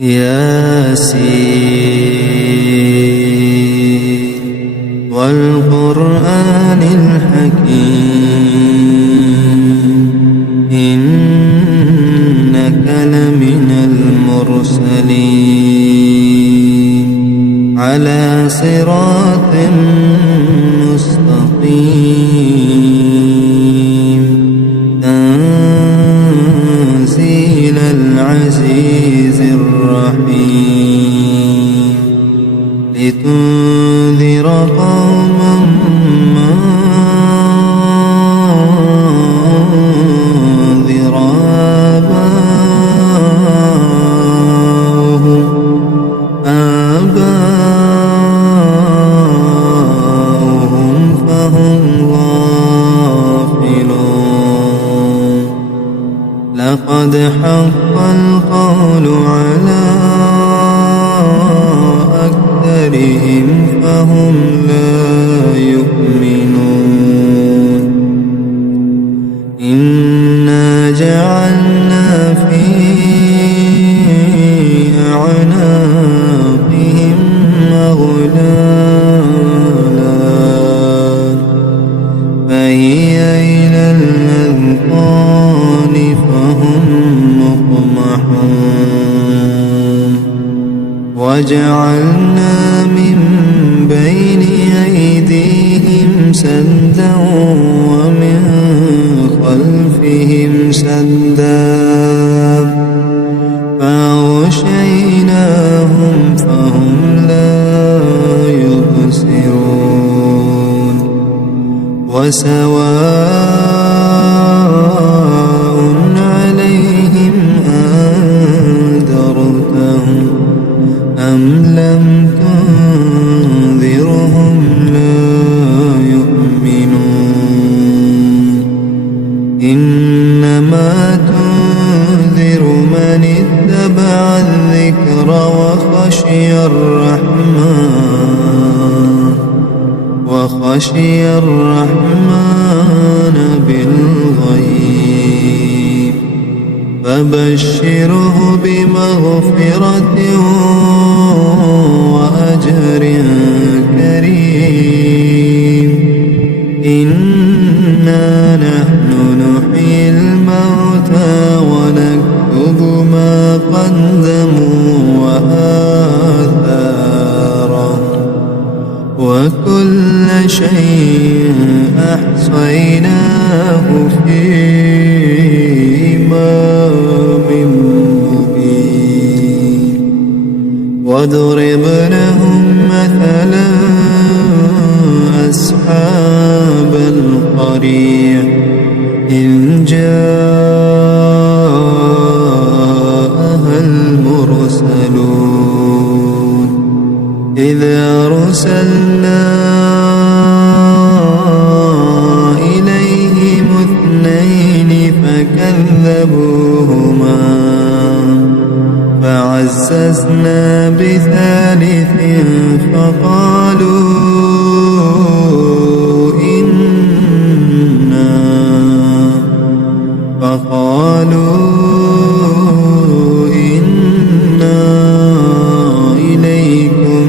ياسين والقرآن الحكيم إنك لمن المرسلين على صراط مستقيم تنزيل العزيز الرحيم لتنذر قوما ما أنذر آباؤهم فهم غافلون لقد حق القول على أكثرهم فهم لا يؤمنون إنا جعلنا في أعناقهم أغلالا فهي إلى الأذقان فهم مقمحون وجعلنا من بين أيديهم سدا ومن خلفهم سدا فأغشيناهم فهم لا يبصرون وسواء عليهم أنذرتهم أم لم تنذرهم لا يؤمنون إنما تنذر من اتبع الذكر وخشي الرحمن بالغيب فبشره بمغفرة وأجر كريم إنا نحن نحيي الموتى ونكتب ما قدموا وآثارهم وكل شيء أحصيناه في إمام مبين واضرب لهم مثلا أصحاب القرية إذ جاءها المرسلون إذ أرسلنا إليهم اثنين فكذبوهما فعززنا بثالث فقالوا إنا إليكم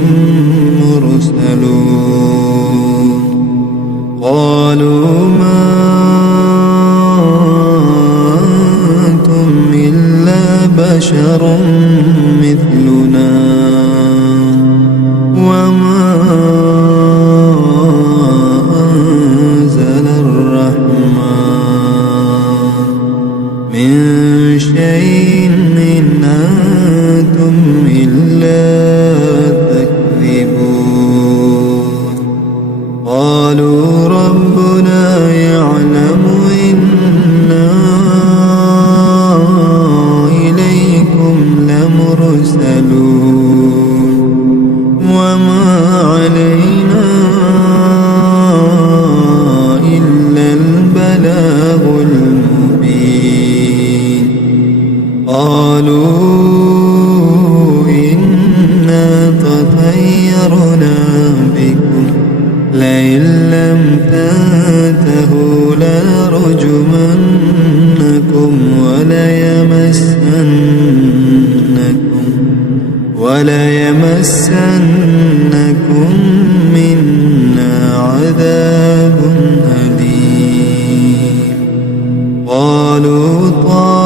مرسلون قالوا ما أنتم إلا بشر مثلنا وما أنزل الرحمن من شيء إن أنتم إلا تكذبون قالوا ربنا يعلم إنا إليكم لمرسلون وما علينا إلا البلاغ المبين قالوا إنا تطيرنا بكم لئن لم تنتهوا لنرجمنكم وليمسنكم يمسنكم منا عذاب أليم قالوا طائركم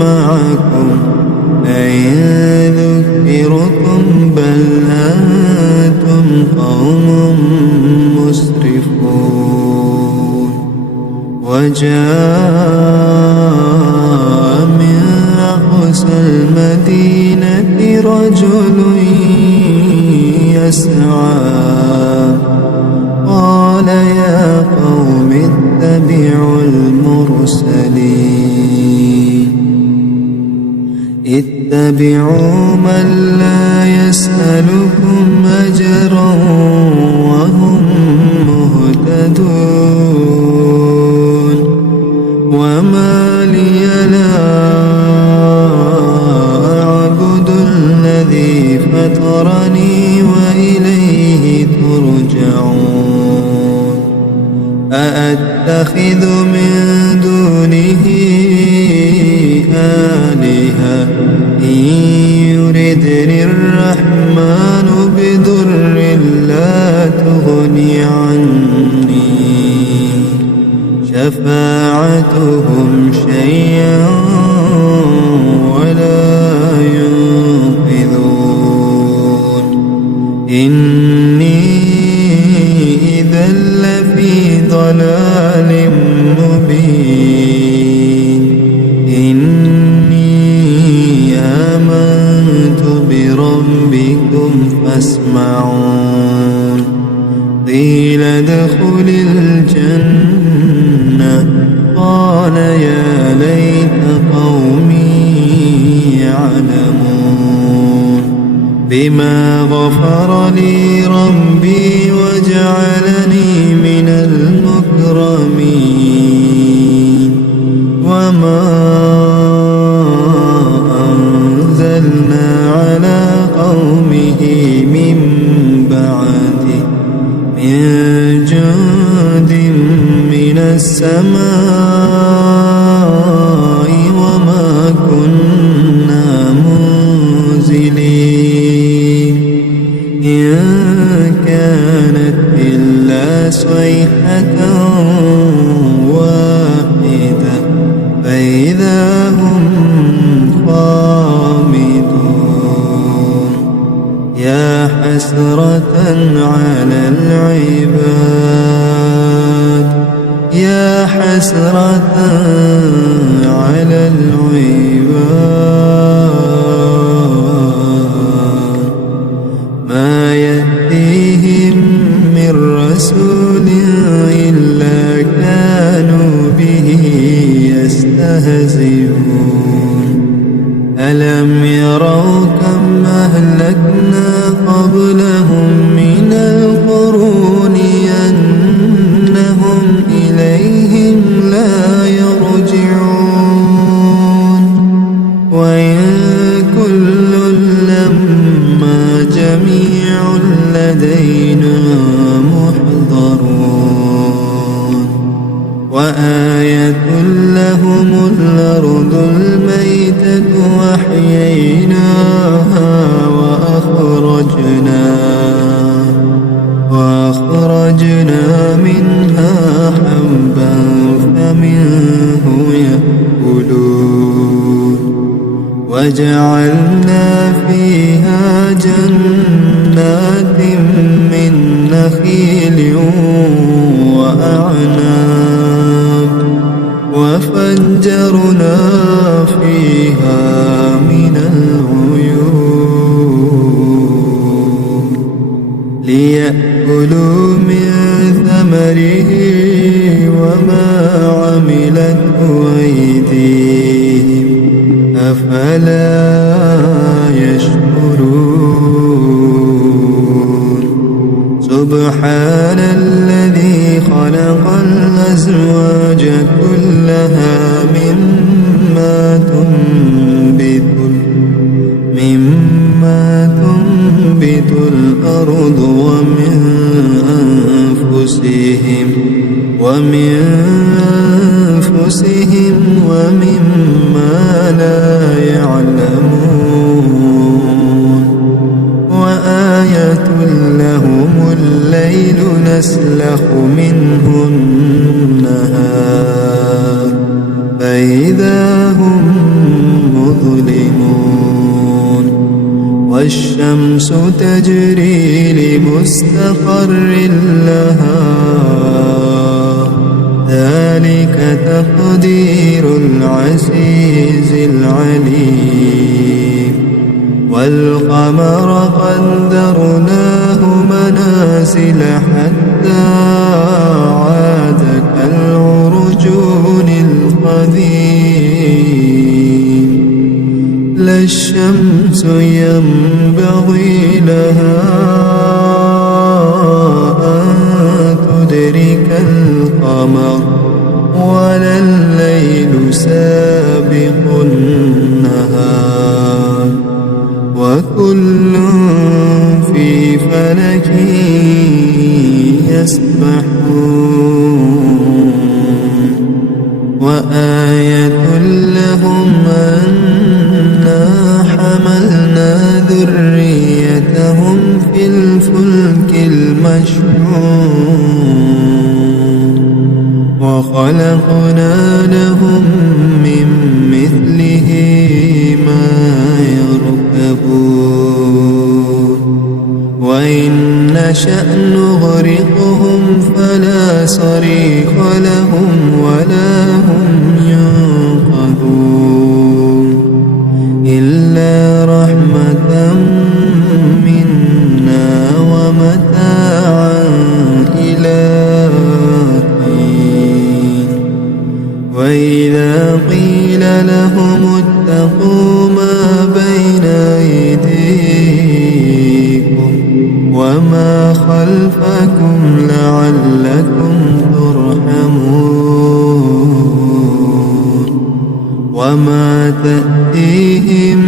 معكم أئن ذكرتم بل أنتم قوم مسرفون وجاء من أقصى المدينة رجل يسعى قال يا قوم اتبعوا المرسلين اتبعوا من لا يسألكم أجرا وهم مهتدون وما لي لا أعبد الذي فطرني وإليه ترجعون أأتخذ من دونه آلهة إن يردني الرحمن بضر لا تغني عني شفاعتهم شيئا ولا ينقذون إني إذا لفي ضلال مبين إني آمنت بربكم فاسمعون قيل ادخل الجنة قال يا ليت قومي يعلمون بما غفر لي ربي وجعلني من المكرمين وما أنزلنا على قومه من بعده من جند من السماء وما كنا منزلين إن كانت إلا صيحة واحدة فإذا هم خامدون يا حسرة على العباد يا حسرة على العباد ما يأتيهم من رسول إلا كانوا به يستهزئون ألم يروا كم أهلكنا قبلهم من القرون أنهم إليهم لا يرجعون وإن كل لما جميع لدينا محضرون وآية لهم الأرض الميتة وأحييناها وأخرجنا منها حبا فمنه يأكلون وجعلنا فيها جنات من نخيل وأعناب وفجرنا فيها من العيون ليأكلوا من ثمره وما عملته أيديهم أفلا يشكرون سبحان الذي خلق الأزواج كلها مما تنبت الأرض ومن أنفسهم ومما لا يعلمون وآية لهم الليل نسلخ منه النهار فإذا هم مظلمون والشمس تجري لمستقر لها ذلك تقدير العزيز العليم والقمر قدرناه منازل حتى عاد كالعرجون القديم لا الشمس ينبغي لها أن تدرك القمر ولا الليل سابق النهار وكل في فلك يسبحون وآية لهم أنا حملنا ذريتهم في الفلك المشحون وخلقنا لهم من مثله ما يركبون وإن نشأ نغرقهم فلا صريخ لهم ولا هم ينقذون إلا رحمة منا ومتاعا إلى حين وإذا قيل لهم اتقوا ما بين أيديكم وما خلفكم لعلكم ترحمون وما تأتيهم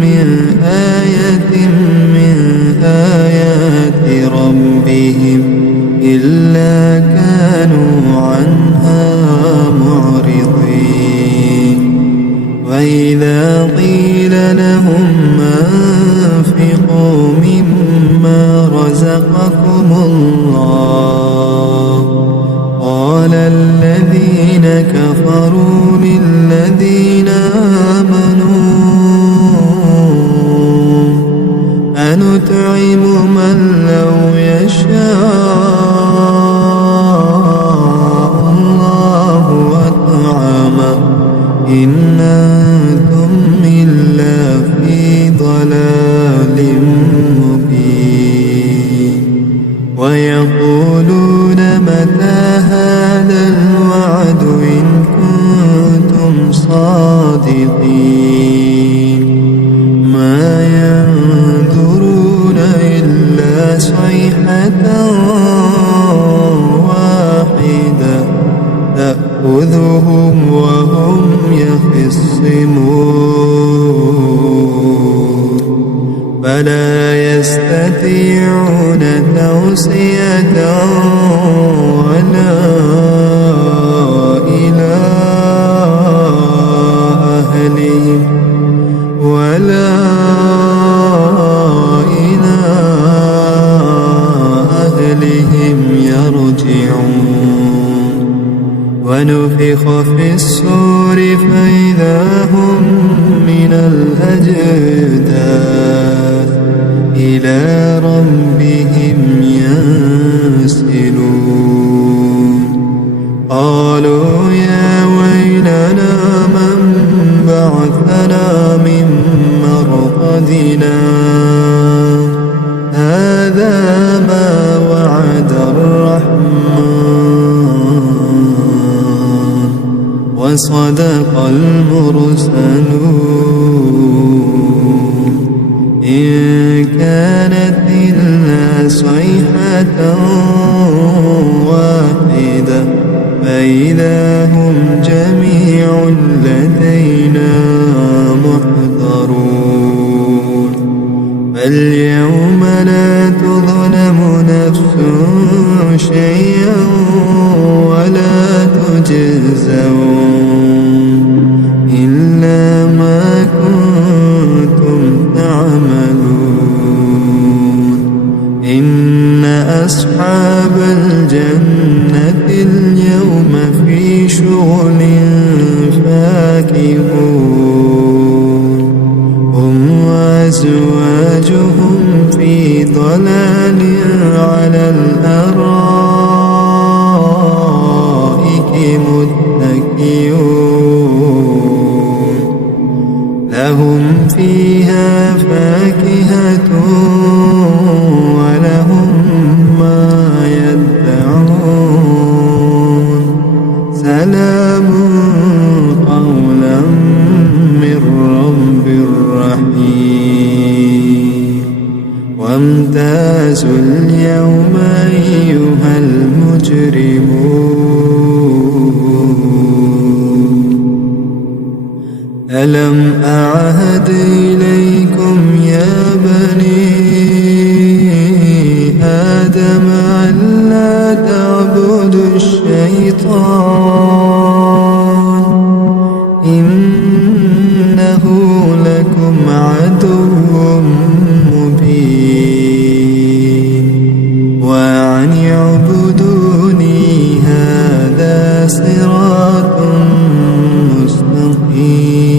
من آية من آيات ربهم إلا كانوا عنها معرضين وإذا قيل لهم أنفقوا مما رزقكم الله قال الذين كفروا للذين آمنوا أنطعم من لو يشاء الله أطعمه إن أنتم إلا في ضلال مبين ويقولون متى هذا الوعد إن كنتم صادقين ما ينظرون إلا صيحة واحدة تأخذهم وهم يخصمون فلا يستطيعون توصية ولا إلى أهلهم يرجعون ونفخ في الصور فإذا هم من الأجداث إلى ربهم ينسلون قالوا يا ويلنا من بعثنا من مرقدنا هذا ما وعد الرحمن وصدق المرسلون إن كانت إلا صيحة واحدة فإذا هم جميع لدينا محضرون فاليوم لا تظلم نفس شيئا ولا تجزون فاكهون هم وأزواجهم في ضلال على الأرائك متكئون لهم فيها فاكهة ولهم ما يدعون سلام قولا من رب رحيم وامتازوا اليوم أيها المجرمون ألم أعهد إليكم يا بني آدم ألا تعبدوا الشيطان إنه لكم عدو مبين وأن اعبدوني هذا صراط مستقيم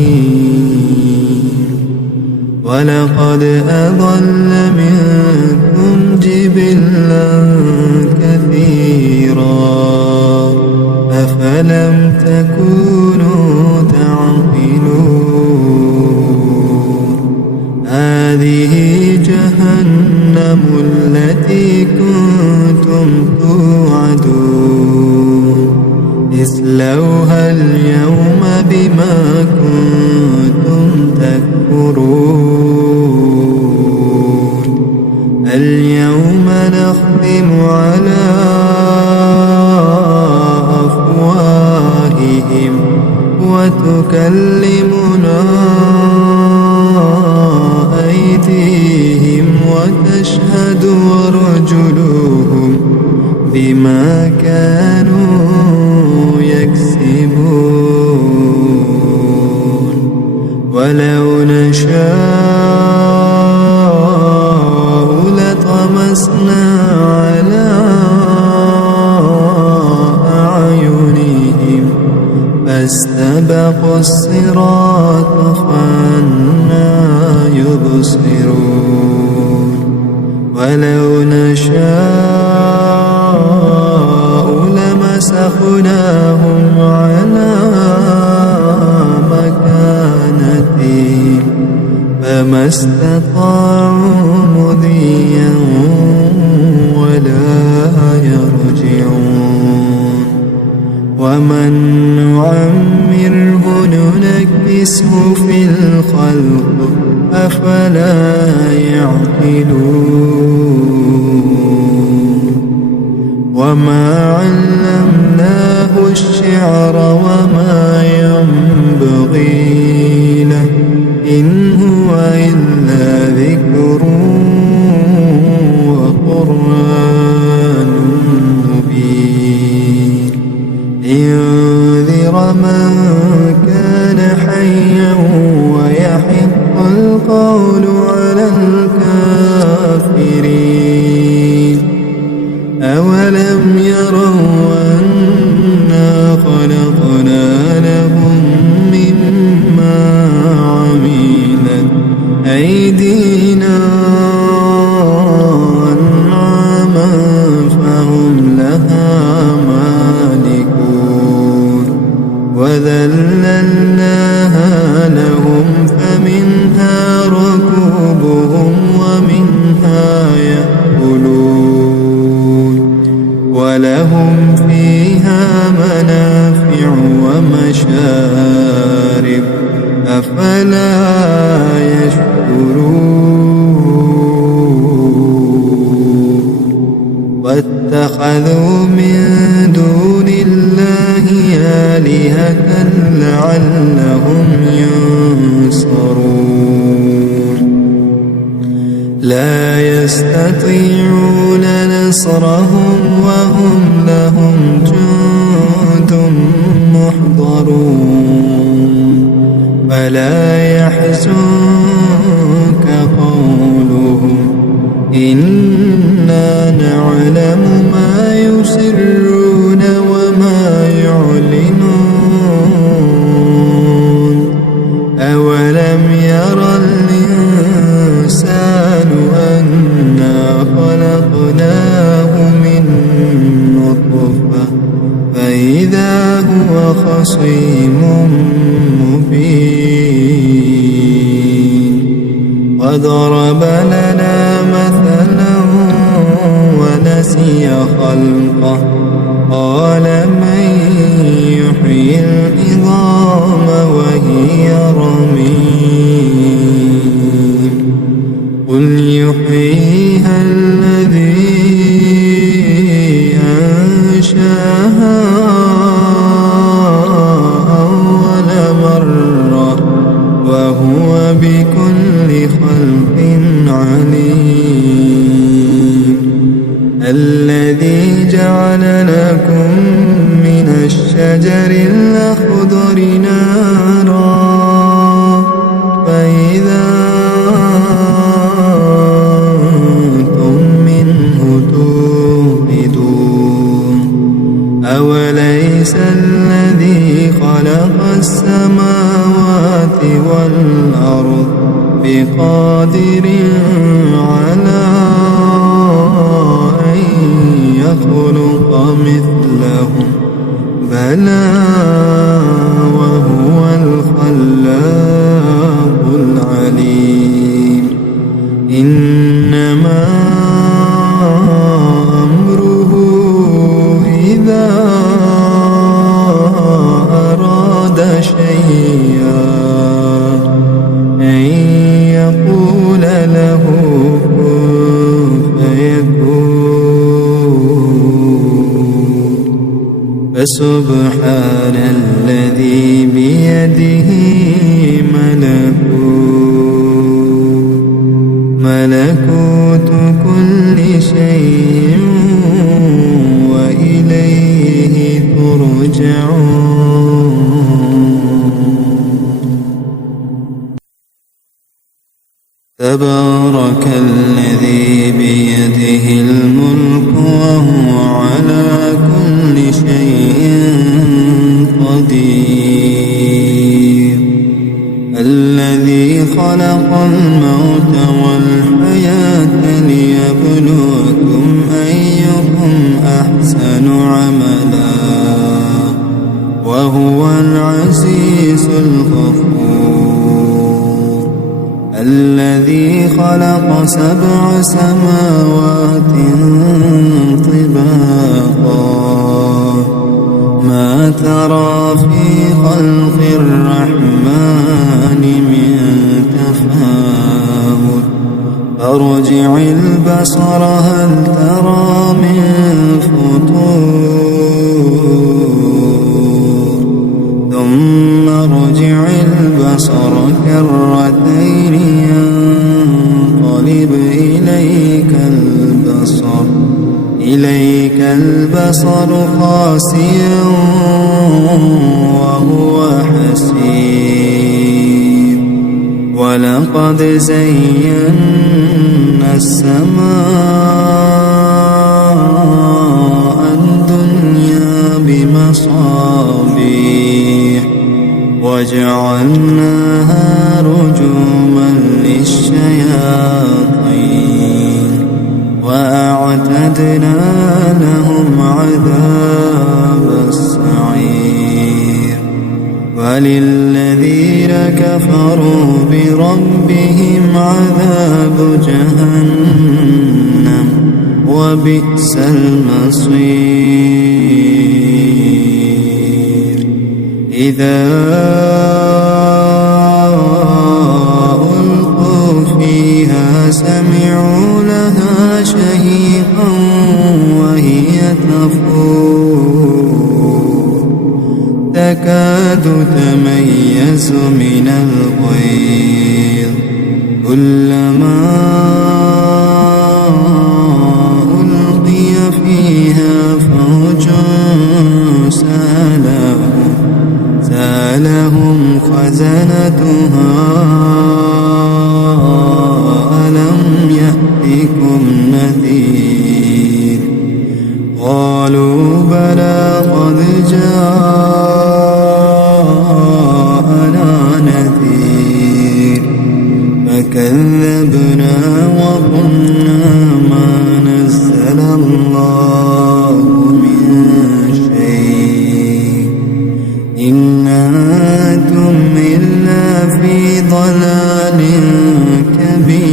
ولقد أضل منكم جبلا كثيرا أفلم تكونوا تعقلون هذه جهنم التي كنتم توعدون اصلوها اليوم بما كنتم تكفرون اليوم نختم على أفواههم وتكلمنا أيديهم وتشهد أرجلهم بما كانوا يكسبون ولو نشاء لطمسنا على أعينهم فاستبقوا الصراط فأنى يبصرون ولو نشاء لمسخناهم على مكانتهم فما استطاعوا مضيا ولا يرجعون ومن نعمره ننكسه في الخلق أفلا يعقلون وما علمناه الشعر وما ينبغي له إن هو إلا ذكر وقرآن مبين لينذر من كان حيا ويحق القول على الكافرين أولم يروا أنا خلقنا لهم مما عملت أيدينا أنعاما فهم لها مالكون وذللناها لهم فمنها ركوبهم ومنها يأكلون ولهم فيها منافع ومشارب أفلا يشكرون واتخذوا من دون الله آلهة لعلهم ينصرون لا يستطيعون نصرهم وهم لهم جند محضرون فلا يحزنك قولهم إنا نعلم ما يسرون وما يعلنون وضرب لنا مثلا ونسي خلقه قال من يحيي العظام وهي رميم قل يحييها الذي أنشاها أول مرة وهو بكل خلق عليم الذي جعل لكم من الشجر الأخضر نارا فإذا أنتم منه توقدون أوليس الذي خلق السماوات والأرض بقادر على أن يخلق مثلهم بلى وهو الخلاق العليم إنما أمره إذا أراد شيئا أن يقول له كن فيكون فسبحان الذي بيده ملكوت كل شيء وإليه ترجعون تبارك الذي بيده الملك وهو على كل شيء قدير الذي خلق الموت والحياة ليبلوكم أيكم أحسن عملا وهو العزيز الغفور الذي خلق 7 سماوات طباقا ما ترى في خلق الرحمن من تفاوت فارجع البصر هل ترى من فطور ثم ارجع البصر كرتين ينقلب إليك البصر خاسئا وهو حسير ولقد زينا السماء الدنيا بمصابيح وجعلناها رجوما للشياطين وأعتدنا لهم عذاب السعير وللذين كفروا بربهم عذاب جهنم وبئس المصير إذا ألقوا فيها سمعوا لها شهيقا وهي تفور تكاد تميز من الغيظ كلما ألقي فيها فوج سألهم خزنتها ألم يأتكم نذير قالوا بلى قد جاءنا نذير فكذبنا وقلنا ما نزل الله من شيء إن أنتم إلا في ضلال كبير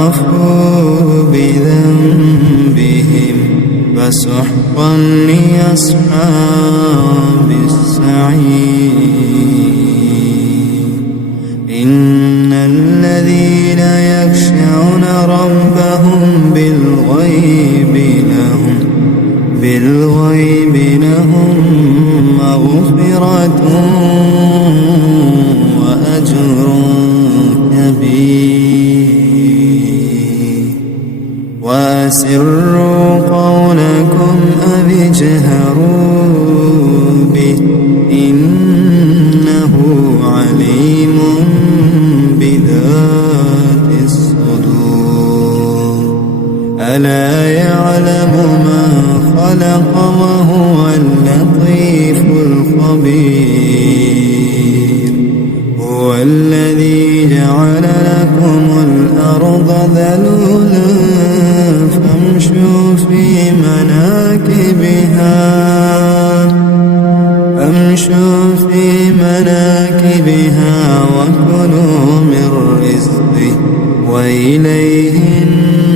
فاعترفوا بذنبهم فسحقا لأصحاب السعير إن الذين يخشون ربهم بالغيب لهم مغفرة وأجر كبير وأسروا قولكم أو اجهروا به إنه عليم بذات الصدور ألا يعلم ما خلق وهو اللطيف الخبير هو الذي جعل لكم الأرض ذلولا فامشوا في مناكبها وكلوا من رزقه وإليه النشور